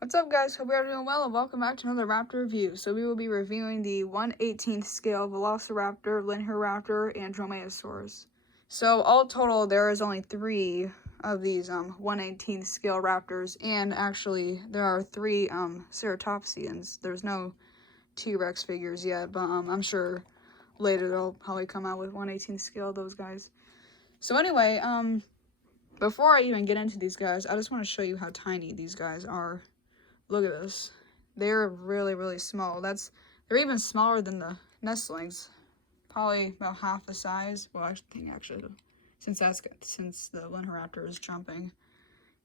What's up, guys? Hope you're doing well and welcome back to another Raptor review. So we will be reviewing the 1/18th scale Velociraptor, Linheraptor, and Dromaeosaurus. So all total, there is only 3 of these 1/18th scale raptors, and actually there are 3 ceratopsians. There's no T-Rex figures yet, but I'm sure later they'll probably come out with 1/18th scale, those guys. So anyway, before I even get into these guys, I just want to show you how tiny these guys are. Look at this. They're really, really small. They're even smaller than the nestlings. Probably about half the size. Well, I think actually, since the Linheraptor is jumping,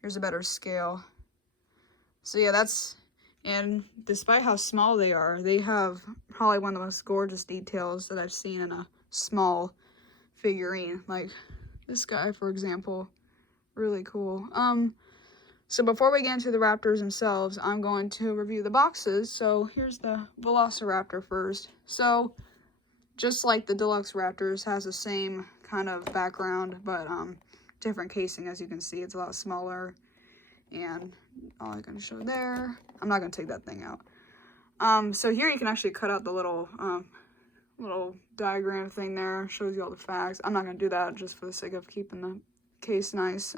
here's a better scale. So yeah, and despite how small they are, they have probably one of the most gorgeous details that I've seen in a small figurine. Like this guy, for example, really cool. So before we get into the raptors themselves, I'm going to review the boxes. So here's the Velociraptor first. So just like the Deluxe Raptors, has the same kind of background, but different casing. As you can see, it's a lot smaller. And all I can show there, I'm not going to take that thing out. So here you can actually cut out the little diagram thing there. Shows you all the facts. I'm not going to do that just for the sake of keeping the case nice.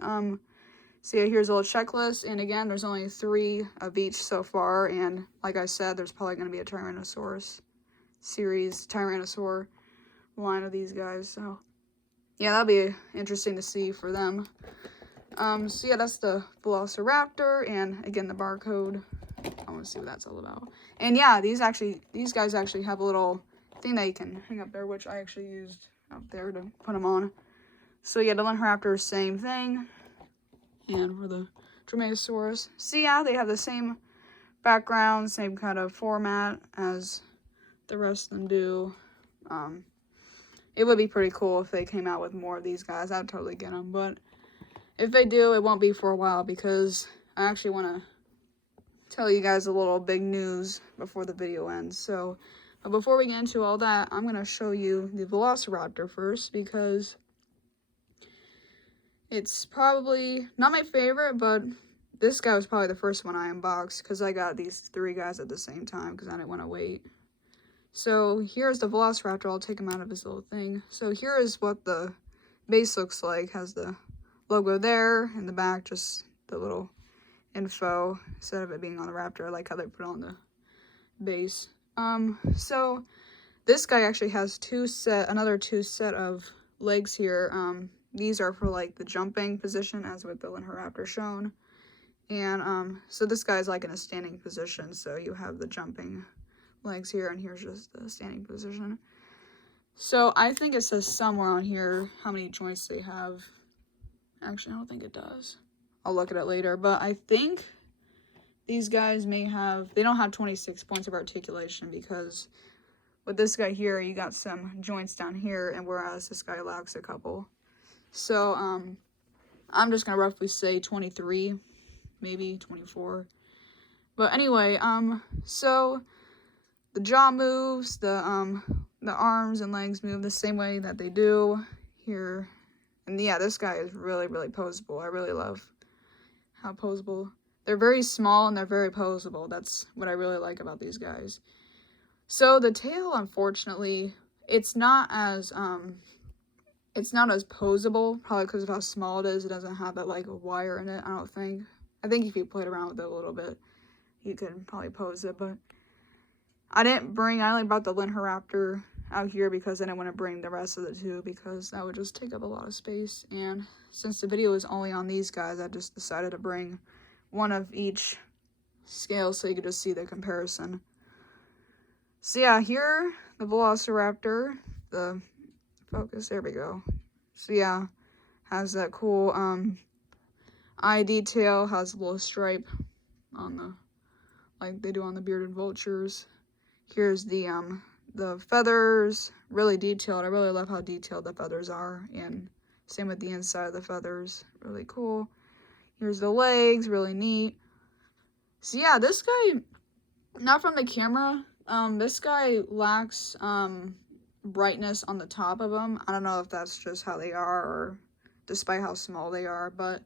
So yeah, here's a little checklist, and again, there's only 3 of each so far, and like I said, there's probably going to be a Tyrannosaurus Tyrannosaur line of these guys, so yeah, that'll be interesting to see for them. So yeah, that's the Velociraptor, and again, the barcode. I want to see what that's all about. And yeah, these guys actually have a little thing that you can hang up there, which I actually used up there to put them on. So yeah, the Linheraptor, same thing. And for the Dromaeosaurus, so yeah, they have the same background, same kind of format as the rest of them do. It would be pretty cool if they came out with more of these guys. I'd totally get them, but if they do, it won't be for a while, because I actually want to tell you guys a little big news before the video ends. So before we get into all that, I'm going to show you the Velociraptor first, because it's probably not my favorite, but this guy was probably the first one I unboxed, because I got these 3 guys at the same time because I didn't want to wait. So here's the Velociraptor. I'll take him out of his little thing. So here is what the base looks like. Has the logo there, in the back just the little info instead of it being on the Raptor. I like how they put it on the base. So this guy actually has another two set of legs here. These are for like the jumping position, as with the Linheraptor shown. And so this guy's like in a standing position, so you have the jumping legs here, and here's just the standing position. So I think it says somewhere on here how many joints they have. Actually, I don't think it does. I'll look at it later, but I think these guys they don't have 26 points of articulation, because with this guy here, you got some joints down here, and whereas this guy lacks a couple. So, I'm just going to roughly say 23, maybe 24. But anyway, so the jaw moves, the arms and legs move the same way that they do here. And yeah, this guy is really, really poseable. I really love how poseable. They're very small and they're very poseable. That's what I really like about these guys. So the tail, unfortunately, it's not as poseable, probably because of how small it is. It doesn't have that like a wire in it, I don't think. I think if you played around with it a little bit, you could probably pose it, but I only brought the Linheraptor out here because I didn't want to bring the rest of the 2, because that would just take up a lot of space. And since the video is only on these guys, I just decided to bring one of each scale so you could just see the comparison. So yeah, here, the Velociraptor, the focus, there we go. So yeah, has that cool eye detail, has a little stripe on the, like they do on the bearded vultures. Here's the feathers, really detailed. I really love how detailed the feathers are, and same with the inside of the feathers, really cool. Here's the legs, really neat. So yeah, this guy, not from the camera, this guy lacks brightness on the top of them. I don't know if that's just how they are, or despite how small they are, but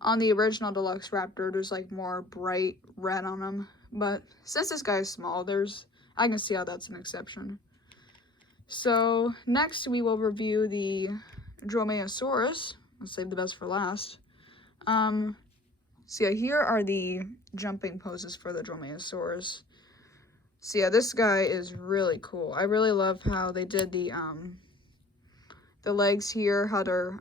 On the original Deluxe Raptor, there's like more bright red on them. But since this guy is small, I can see how that's an exception. So next we will review the Dromaeosaurus. Let's save the best for last. So yeah, here are the jumping poses for the Dromaeosaurus. So yeah, this guy is really cool. I really love how they did the legs here, how they're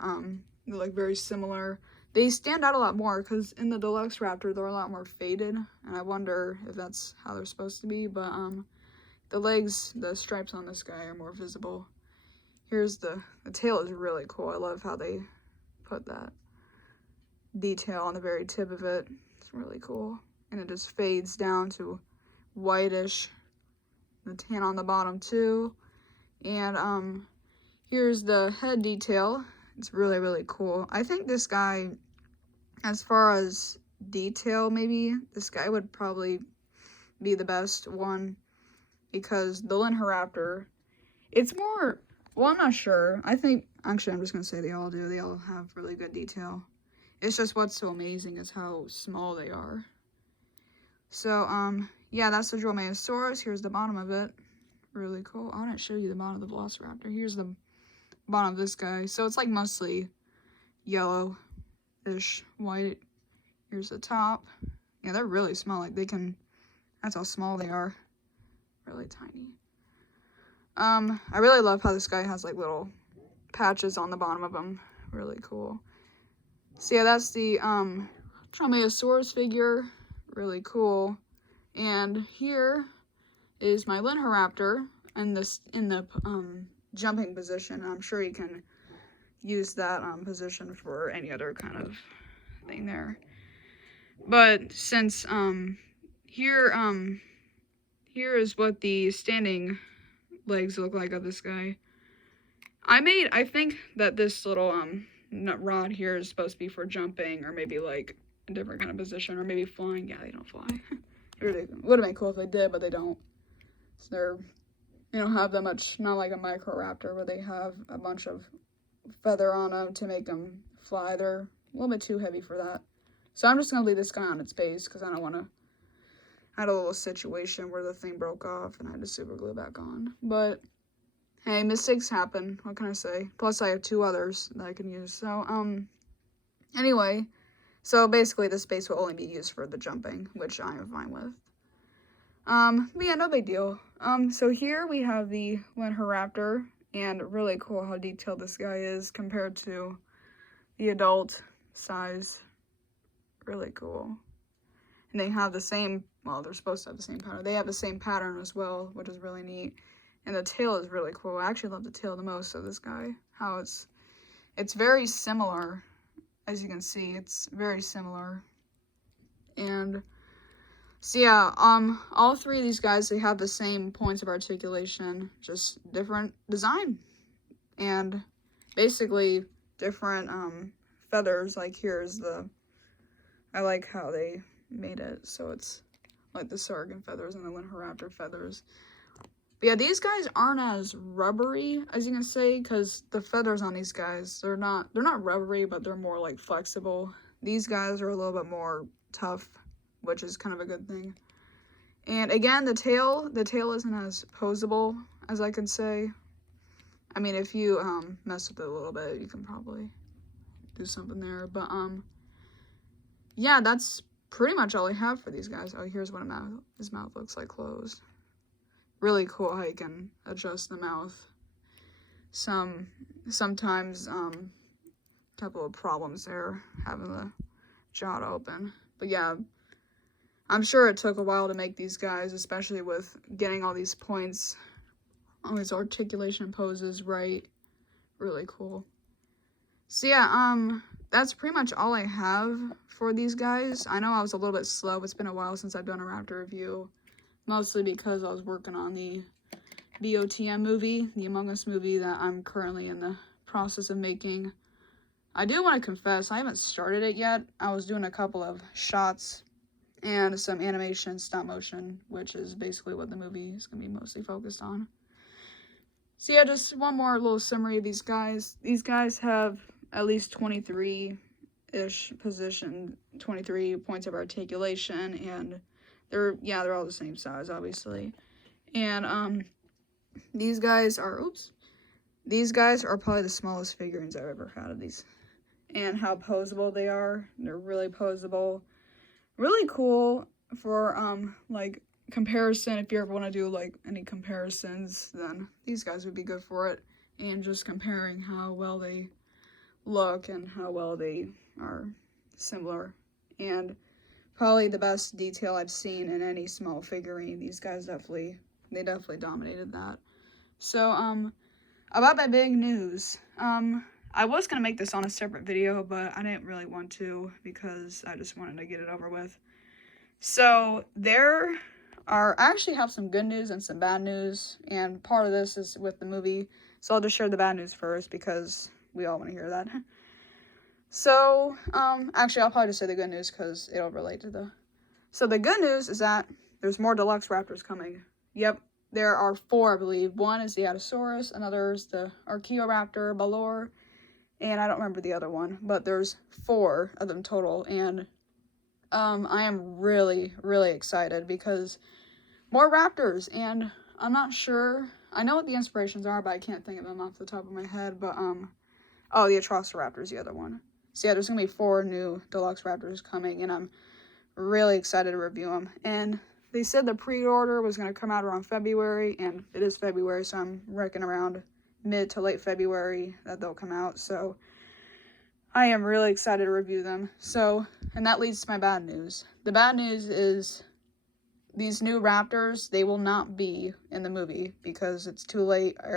like very similar. They stand out a lot more because in the Deluxe Raptor they're a lot more faded, and I wonder if that's how they're supposed to be, but the legs, the stripes on this guy are more visible. Here's the tail is really cool. I love how they put that detail on the very tip of it. It's really cool. And it just fades down to whitish. The tan on the bottom too. And here's the head detail. It's really, really cool. I think this guy, as far as detail, maybe this guy would probably be the best one, because the Linheraptor, it's more, well, I'm not sure. I think, actually, I'm just going to say they all do. They all have really good detail. It's just what's so amazing is how small they are. So, yeah, that's the Dromaeosaurus. Here's the bottom of it. Really cool. I want to show you the bottom of the Velociraptor. Here's the bottom of this guy. So it's like mostly yellow-ish, white. Here's the top. Yeah, they're really small. Like, that's how small they are. Really tiny. I really love how this guy has like little patches on the bottom of him. Really cool. So yeah, that's the Dromaeosaurus figure. Really cool. And here is my Linheraptor in the jumping position. I'm sure you can use that position for any other kind of thing there. But since here is what the standing legs look like of this guy. I think that this little rod here is supposed to be for jumping, or maybe like a different kind of position, or maybe flying. Yeah, they don't fly. It would have been cool if they did, but they don't. So they don't have that much, not like a Microraptor where they have a bunch of feather on them to make them fly. They're a little bit too heavy for that. So I'm just going to leave this guy on its base because I don't want to. I had a little situation where the thing broke off and I had to super glue back on. But hey, mistakes happen. What can I say? Plus I have two others that I can use. So anyway, so basically this space will only be used for the jumping, which I am fine with. But yeah, no big deal. So here we have the Linheraptor, and really cool how detailed this guy is compared to the adult size. Really cool. And they have the same, well, they're supposed to have the same pattern. They have the same pattern as well, which is really neat. And the tail is really cool. I actually love the tail the most of this guy. How it's very similar, as you can see. It's very similar. And so yeah, all three of these guys, they have the same points of articulation, just different design. And basically different feathers. Like here's I like how they made it, so it's like the Sargon feathers and the Linheraptor feathers. But yeah, these guys aren't as rubbery as you can say, because the feathers on these guys, they're not rubbery, but they're more like flexible. These guys are a little bit more tough, which is kind of a good thing. And again, the tail isn't as posable as I can say. I mean, if you mess with it a little bit, you can probably do something there. But yeah, that's pretty much all I have for these guys. Oh, here's what his mouth looks like closed. Really cool how you can adjust the mouth. Sometimes couple of problems there having the jaw open. But yeah, I'm sure it took a while to make these guys, especially with getting all these points, all these articulation poses right. Really cool. So yeah, that's pretty much all I have for these guys. I know I was a little bit slow. It's been a while since I've done a Raptor review. Mostly because I was working on the BOTM movie, the Among Us movie that I'm currently in the process of making. I do want to confess, I haven't started it yet. I was doing a couple of shots and some animation, stop motion, which is basically what the movie is going to be mostly focused on. So yeah, just one more little summary of these guys. These guys have at least 23 ish position, 23 points of articulation, and they're all the same size, obviously. And these guys are probably the smallest figurines I've ever had of these. And how posable they are. They're really posable. Really cool for like comparison. If you ever want to do like any comparisons, then these guys would be good for it. And just comparing how well they look and how well they are similar. And probably the best detail I've seen in any small figurine. These guys definitely dominated that. So about my big news, I was going to make this on a separate video, but I didn't really want to because I just wanted to get it over with. So I actually have some good news and some bad news, and part of this is with the movie. So I'll just share the bad news first because we all want to hear that. So, actually I'll probably just say the good news because it'll relate to So the good news is that there's more Deluxe Raptors coming. Yep, there are 4, I believe. One is the Albertensis, another is the Archaeoraptor Balor, and I don't remember the other one, but there's 4 of them total, and I am really, really excited because more Raptors, and I'm not sure, I know what the inspirations are, but I can't think of them off the top of my head, but, oh, the Velociraptor is the other one. So yeah, there's going to be 4 new Deluxe Raptors coming, and I'm really excited to review them, and they said the pre-order was going to come out around February, and it is February, so I'm reckoning around mid to late February that they'll come out, so I am really excited to review them. So, and that leads to my bad news. The bad news is these new Raptors, they will not be in the movie because it's too late. I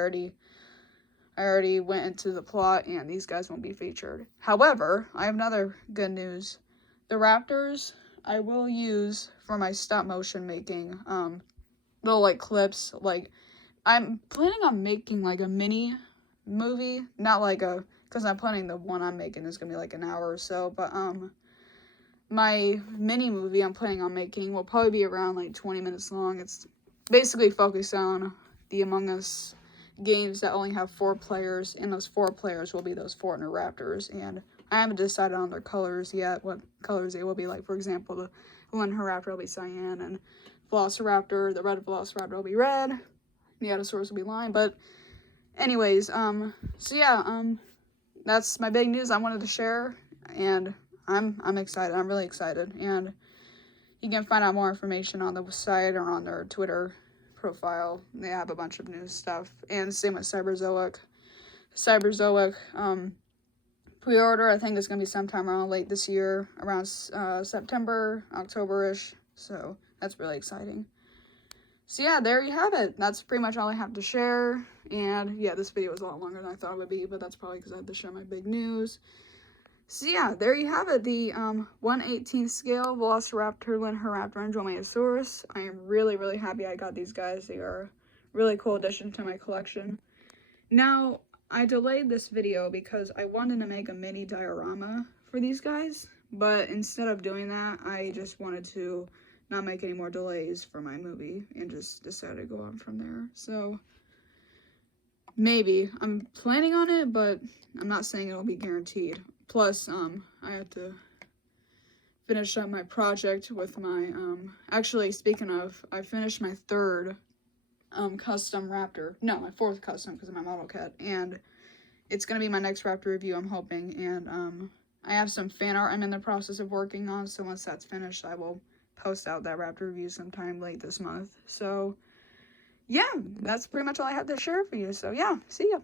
already went into the plot, and these guys won't be featured. However, I have another good news. The Raptors I will use for my stop motion making, little like clips. Like, I'm planning on making like a mini movie, not like because I'm planning the one I'm making is gonna be like an hour or so, but my mini movie I'm planning on making will probably be around like 20 minutes long. It's basically focused on the Among Us games that only have 4 players, and those 4 players will be those 4 new Raptors, and I haven't decided on their colors yet, what colors they will be. Like, for example, the Linheraptor will be cyan, and Velociraptor, the red Velociraptor will be red, the Albertensis will be lime, but anyways, so yeah, that's my big news I wanted to share, and I'm excited. I'm really excited, and you can find out more information on the site or on their Twitter profile. They have a bunch of new stuff, and same with Cyberzoic, pre-order, I think it's going to be sometime around late this year, around September, October-ish, so that's really exciting. So yeah, there you have it. That's pretty much all I have to share, and yeah, this video was a lot longer than I thought it would be, but that's probably because I had to share my big news. So yeah, there you have it, the 1/18 scale Velociraptor, Linheraptor, and Dromaeosaurus. I am really, really happy I got these guys. They are a really cool addition to my collection. Now, I delayed this video because I wanted to make a mini diorama for these guys, but instead of doing that, I just wanted to not make any more delays for my movie and just decided to go on from there. So, maybe. I'm planning on it, but I'm not saying it'll be guaranteed. Plus, I have to finish up my project with my, actually, speaking of, I finished my 3rd custom Raptor. No, my 4th custom because of my model kit, and it's going to be my next Raptor review, I'm hoping, and I have some fan art I'm in the process of working on, so once that's finished, I will post out that Raptor review sometime late this month. So, yeah, that's pretty much all I have to share for you, so yeah, see ya.